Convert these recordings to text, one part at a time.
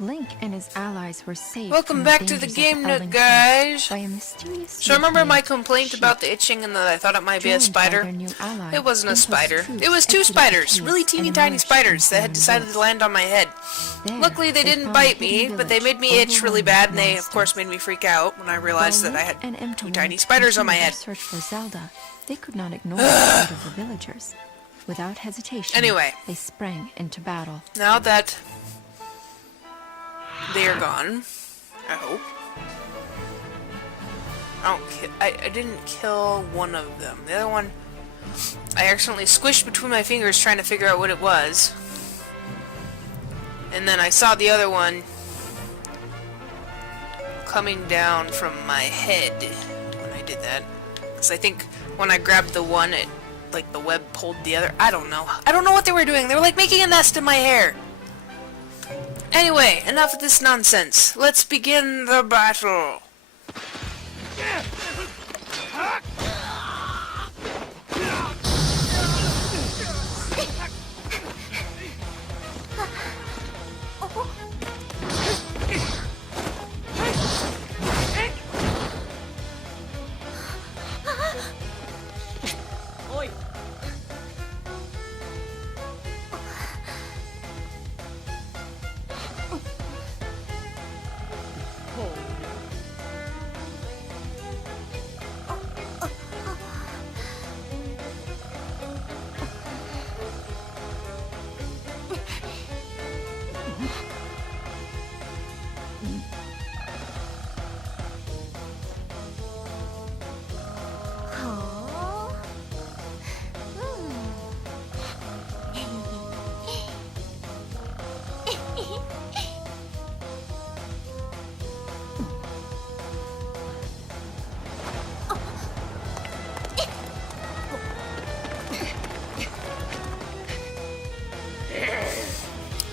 Link and his allies were saved. Welcome back to the game, guys. By a mysterious So remember my complaint about the itching and that I thought it might be a spider? It wasn't a spider. It was two spiders, really teeny tiny spiders that had decided to land on my head. Luckily they didn't bite me, but they made me itch really bad, and they of course made me freak out when I realized that I had two tiny spiders on my head. Search for Zelda. They could not ignore the sight of the villagers. Without hesitation, Anyway, they sprang into battle. now that they are gone, I hope. I didn't kill one of them. The other one, I accidentally squished between my fingers trying to figure out what it was. And then I saw the other one coming down from my head when I did that. Because I think when I grabbed the one, it, like, the web pulled the other. I don't know. I don't know what they were doing. They were like making a nest in my hair. Anyway, enough of this nonsense. Let's begin the battle.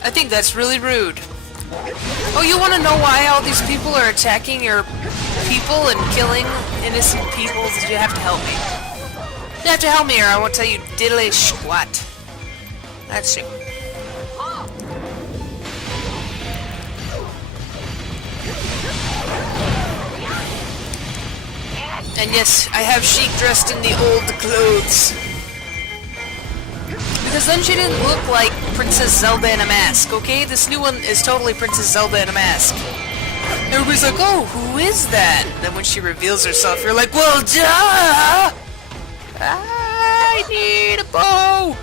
I think that's really rude. Oh, you want to know why all these people are attacking your people and killing innocent people? You have to help me. You have to help me or I won't tell you diddly squat. Let's see. And yes, I have Sheik dressed in the old clothes. Because then she didn't look like Princess Zelda in a mask, okay? This new one is totally Princess Zelda in a mask. Everybody's like, oh, who is that? And then when she reveals herself, you're like, well, duh! I need a bow!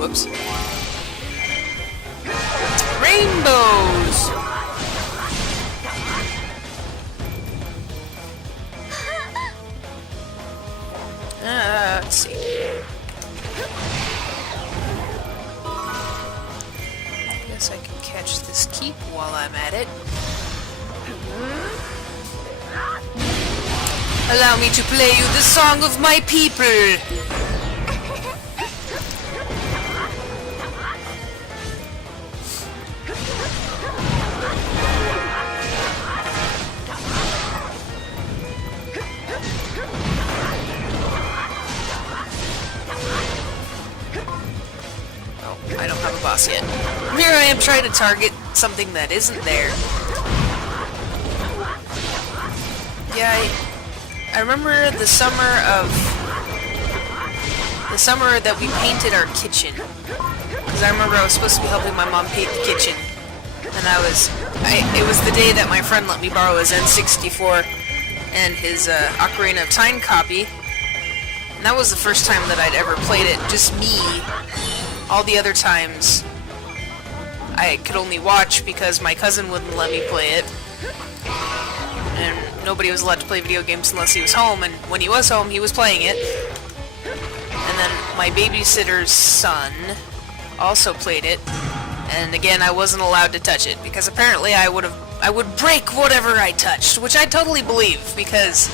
Whoops. Rainbows! Let's see. Guess I can catch this keep while I'm at it. Allow me to play you the song of my people. I don't have a boss yet. Here I am trying to target something that isn't there. Yeah, I remember the summer that we painted our kitchen. Because I remember I was supposed to be helping my mom paint the kitchen. And it was the day that my friend let me borrow his N64 and his Ocarina of Time copy. And that was the first time that I'd ever played it, just me. All the other times, I could only watch because my cousin wouldn't let me play it. And nobody was allowed to play video games unless he was home, and when he was home, he was playing it. And then my babysitter's son also played it, and again, I wasn't allowed to touch it, because apparently I would break whatever I touched, which I totally believe, because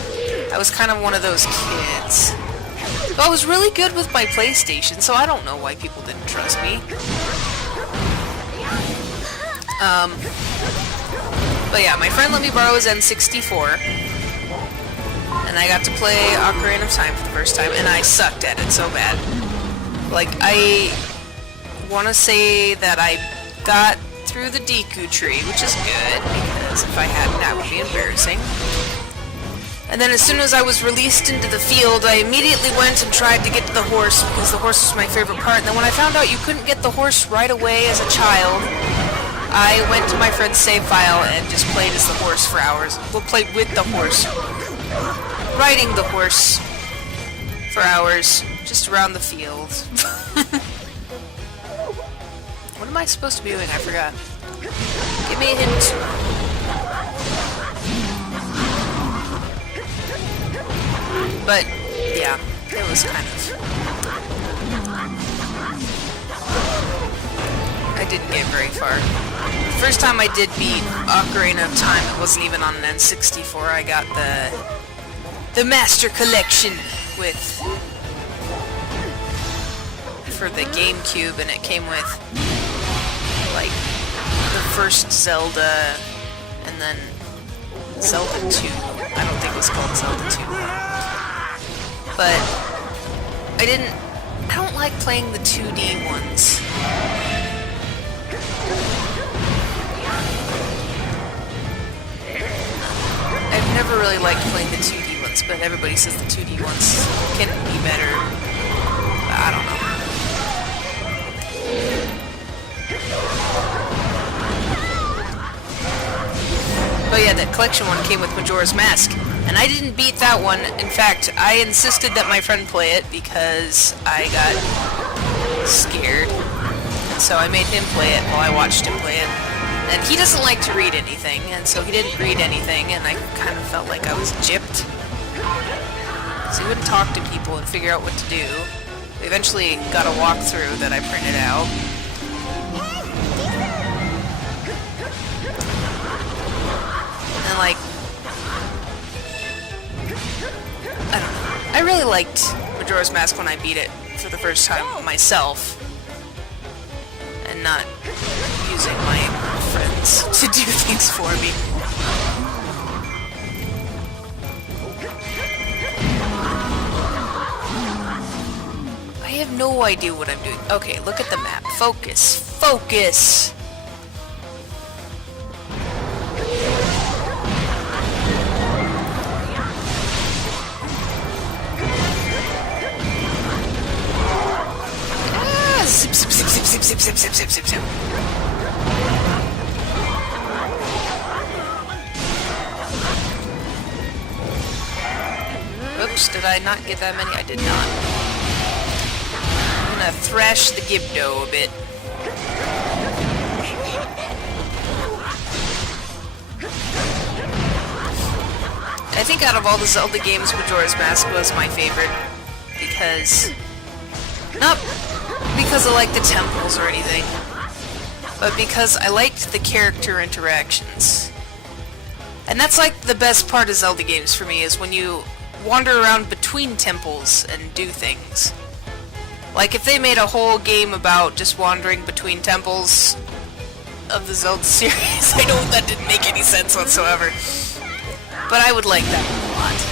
I was kind of one of those kids. But I was really good with my PlayStation, so I don't know why people didn't trust me. But yeah, my friend let me borrow his N64, and I got to play Ocarina of Time for the first time, and I sucked at it so bad. Like, I want to say that I got through the Deku tree, which is good, because if I hadn't, that would be embarrassing. And then as soon as I was released into the field, I immediately went and tried to get to the horse, because the horse was my favorite part. And then when I found out you couldn't get the horse right away as a child, I went to my friend's save file and just played as the horse for hours. Well, played with the horse. Riding the horse for hours, just around the field. What am I supposed to be doing? I forgot. Give me a hint. But, yeah, it was kind of... I didn't get very far. The first time I did beat Ocarina of Time, it wasn't even on an N64. I got the Master Collection for the GameCube, and it came with, like, the first Zelda, and then Zelda 2. I don't think it was called Zelda 2. But I don't like playing the 2D ones. I've never really liked playing the 2D ones, but everybody says the 2D ones can be better. I don't know. But yeah, that collection one came with Majora's Mask, and I didn't beat that one. In fact, I insisted that my friend play it because I got scared. So I made him play it while I watched him play it. And he doesn't like to read anything, and so he didn't read anything, and I kind of felt like I was gypped. So he wouldn't talk to people and figure out what to do. We eventually got a walkthrough that I printed out. And like, I don't know. I really liked Majora's Mask when I beat it for the first time myself. And not using my friends to do things for me. I have no idea what I'm doing. Okay, look at the map. Focus. Focus! Zip, zip, zip, zip, zip, zip, zip, zip, zip, zip, zip. Oops, did I not get that many? I did not. I'm gonna thrash the Gibdo a bit. I think out of all the Zelda games, Majora's Mask was my favorite. Because... Not because I liked the temples or anything, but because I liked the character interactions. And that's like the best part of Zelda games for me, is when you wander around between temples and do things. Like if they made a whole game about just wandering between temples of the Zelda series, I know that didn't make any sense whatsoever. But I would like that a lot.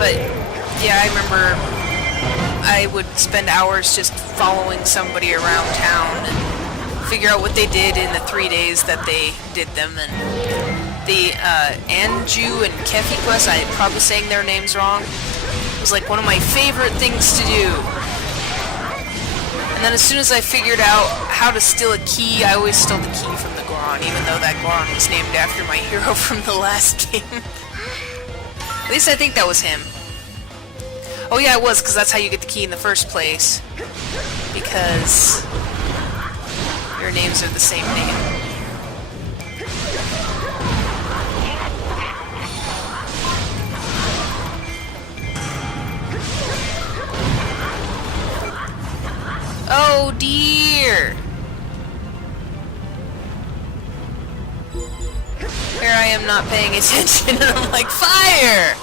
But, yeah, I remember I would spend hours just following somebody around town and figure out what they did in the 3 days that they did them. And the Anju and Kefi quest, I'm probably saying their names wrong, was like one of my favorite things to do. And then as soon as I figured out how to steal a key, I always stole the key from the Goron, even though that Goron was named after my hero from the last game. At least I think that was him. Oh yeah, it was, because that's how you get the key in the first place. Because your names are the same name. Oh dear! Here I am not paying attention, and I'm like, fire!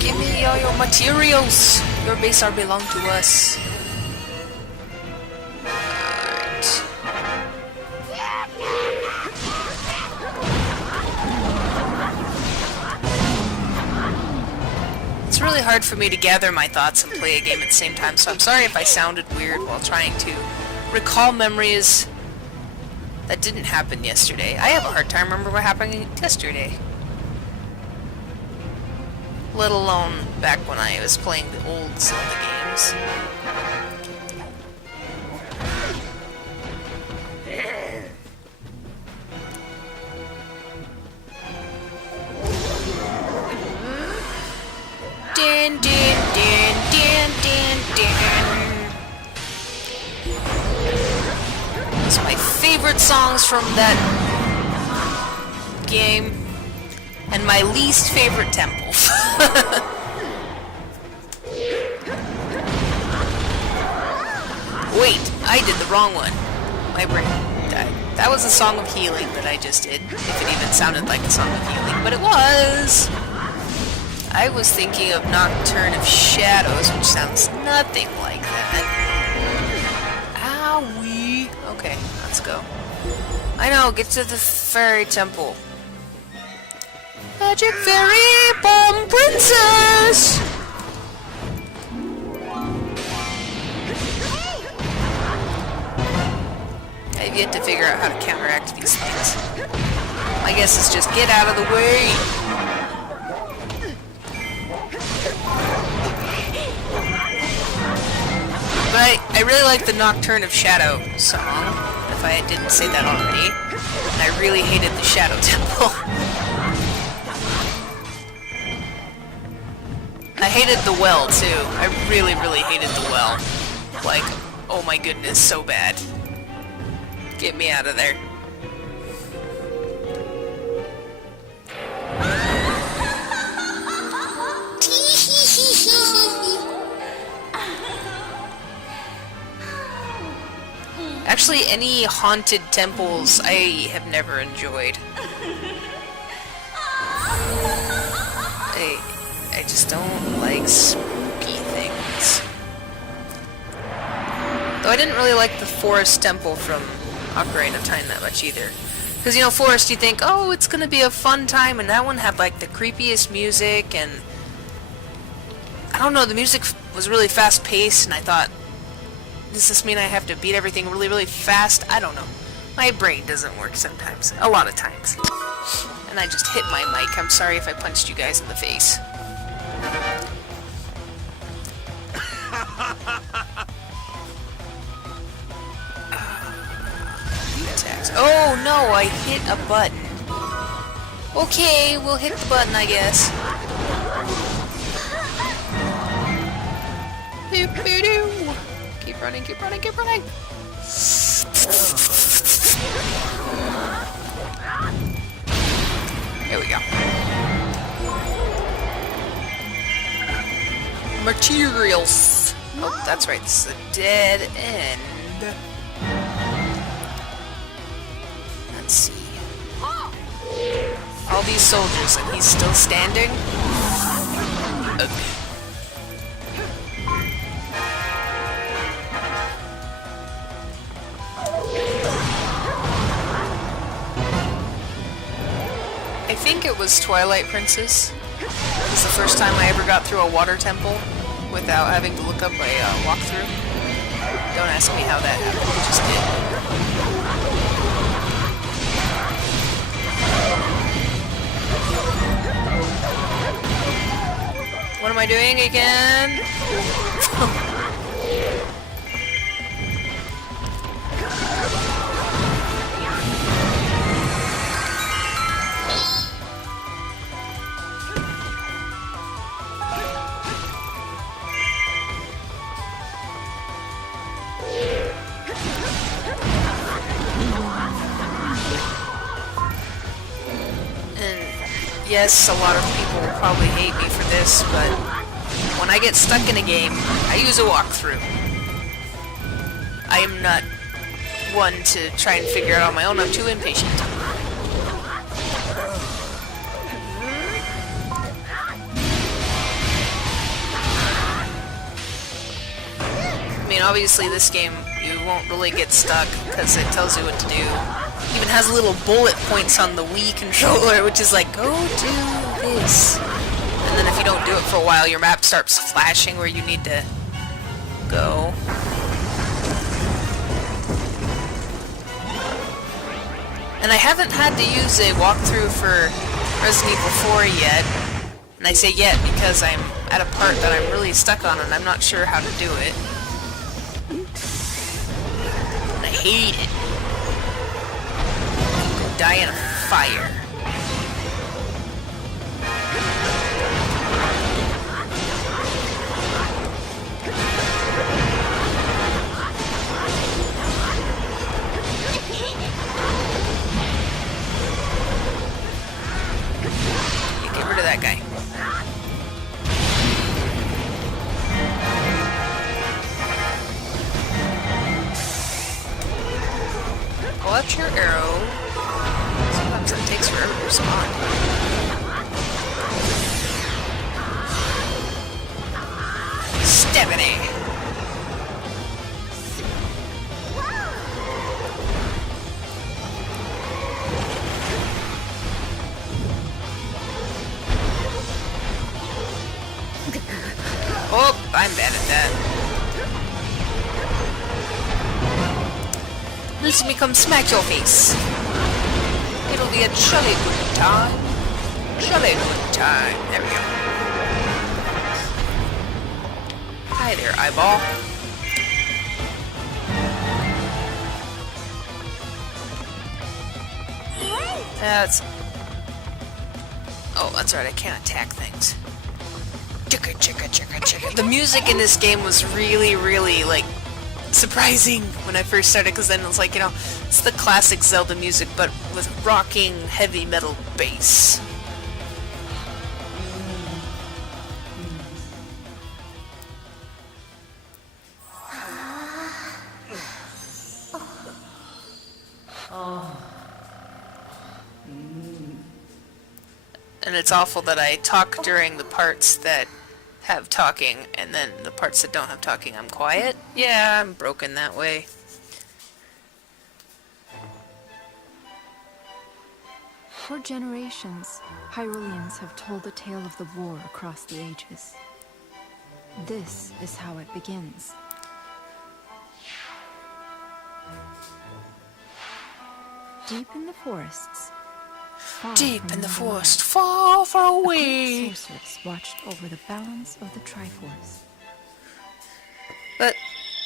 Give me all your materials. Your base are belong to us. It's really hard for me to gather my thoughts and play a game at the same time, so I'm sorry if I sounded weird while trying to recall memories that didn't happen yesterday. I have a hard time remembering what happened yesterday. Let alone back when I was playing the old Zelda games. Din, din, din, din, din, din. It's my favorite songs from that game, and my least favorite temple. Wait, I did the wrong one. My brain died. That was a Song of Healing that I just did, if it even sounded like a Song of Healing, but it was! I was thinking of Nocturne of Shadows, which sounds nothing like that. Owie! Okay, let's go. I know, get to the fairy temple. Magic Fairy Bomb Princess! I've yet to figure out how to counteract these things. My guess is just get out of the way! But I really like the Nocturne of Shadow song, if I didn't say that already. And I really hated the Shadow Temple. I hated the well, too. I really, really hated the well. Like, oh my goodness, so bad. Get me out of there. Actually, any haunted temples I have never enjoyed. I just don't like spooky things. Though I didn't really like the Forest Temple from Ocarina of Time that much either. Because, you know, Forest, you think, oh, it's gonna be a fun time, and that one had, like, the creepiest music, and I don't know, the music was really fast-paced, and I thought, does this mean I have to beat everything really, really fast? I don't know. My brain doesn't work sometimes. A lot of times. And I just hit my mic. I'm sorry if I punched you guys in the face. Attacks. Oh no, I hit a button. Okay, we'll hit the button, I guess. Doo-doo-doo. Keep running, keep running, keep running! Here we go. Materials! Oh, that's right, this is a dead end. Let's see. All these soldiers, and he's still standing? Okay. I think it was Twilight Princess. It was the first time I ever got through a water temple without having to look up a walkthrough. Don't ask me how that happened, it just did. What am I doing again? Yes, a lot of people will probably hate me for this, but when I get stuck in a game, I use a walkthrough. I am not one to try and figure it out on my own. I'm too impatient. I mean, obviously this game, you won't really get stuck because it tells you what to do. It even has little bullet points on the Wii controller, which is like, go do this. And then if you don't do it for a while, your map starts flashing where you need to go. And I haven't had to use a walkthrough for Resident Evil 4 yet. And I say yet because I'm at a part that I'm really stuck on and I'm not sure how to do it. And I hate it. Go die in a fire. Get rid of that guy. Pull out your arrow. Sometimes it takes forever to respond. Stephanie! Oh, I'm bad at that. Let me come smack your face. It'll be a jolly good time. Jolly good time. There we go. Hi there, eyeball. That's... Oh, that's right, I can't attack things. Chicka, chicka, chicka, chicka. The music in this game was really, really, like, surprising when I first started, because then it was like, you know, it's the classic Zelda music, but with rocking heavy metal bass. And it's awful that I talk during the parts that have talking, and then the parts that don't have talking, I'm quiet. Yeah, I'm broken that way. For generations, Hyruleans have told the tale of the war across the ages. This is how it begins. Deep in the forests, Deep in the forest, far, far away. Sorceress watched over the balance of the Triforce. But,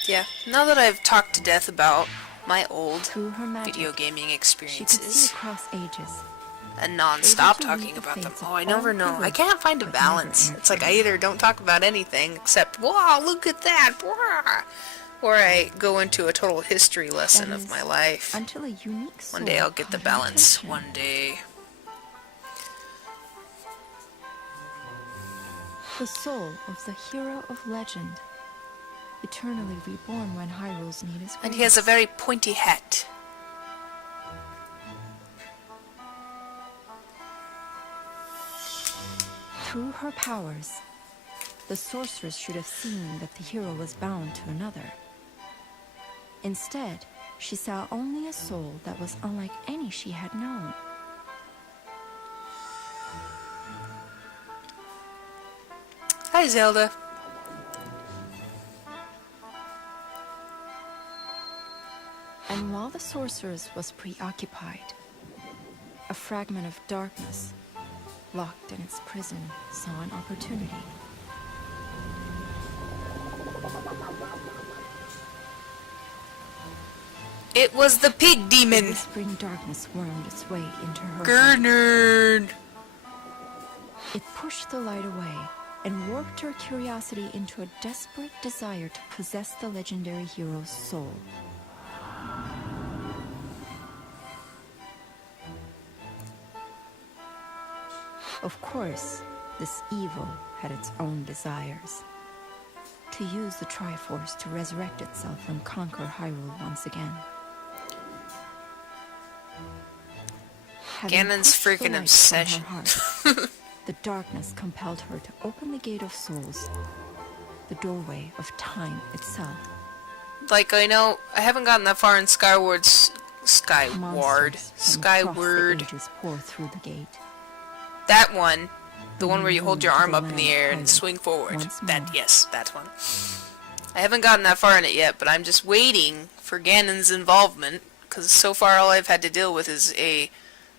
yeah, now that I've talked to death about my old Through her magic, video gaming she could see experiences, across ages. and non-stop able to talking read the about them, fates of oh, I never all know. people I can't find a but never balance. in It's like I either don't talk about anything except, wow, look at that, wow, or I go into a total history lesson That of is, my life. Until a unique soul One day I'll get the caught her balance. attention. One day. The soul of the hero of legend, eternally reborn when Hyrule's need is And he has a greatest. very pointy hat. Through her powers, the sorceress should have seen that the hero was bound to another. Instead, she saw only a soul that was unlike any she had known. Hi, Zelda. And while the sorceress was preoccupied, a fragment of darkness, locked in its prison, saw an opportunity. It was the pig The demon. whispering darkness wormed its way into her heart. Gernard. It pushed the light away and warped her curiosity into a desperate desire to possess the legendary hero's soul. Of course, this evil had its own desires. To use the Triforce to resurrect itself and conquer Hyrule once again. Having Ganon's pushed the freaking light obsession. from her heart, the darkness compelled her to open the Gate of Souls, the doorway of time itself. Like, I know, I haven't gotten that far in Monsters from across the ages pour through the gate. That one. The one where you hold your To arm the up in the land air of and Hyrule swing forward. once That, more. yes, that one. I haven't gotten that far in it yet, but I'm just waiting for Ganon's involvement, because so far all I've had to deal with is a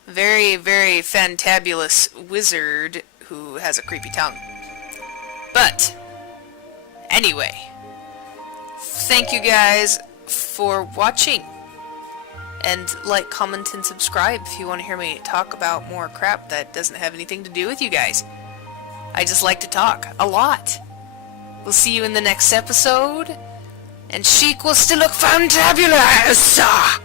very, very fantabulous wizard who has a creepy tongue. But, anyway, thank you guys for watching. And like, comment, and subscribe if you want to hear me talk about more crap that doesn't have anything to do with you guys. I just like to talk. A lot. We'll see you in the next episode. And Sheik will still look fantabulous!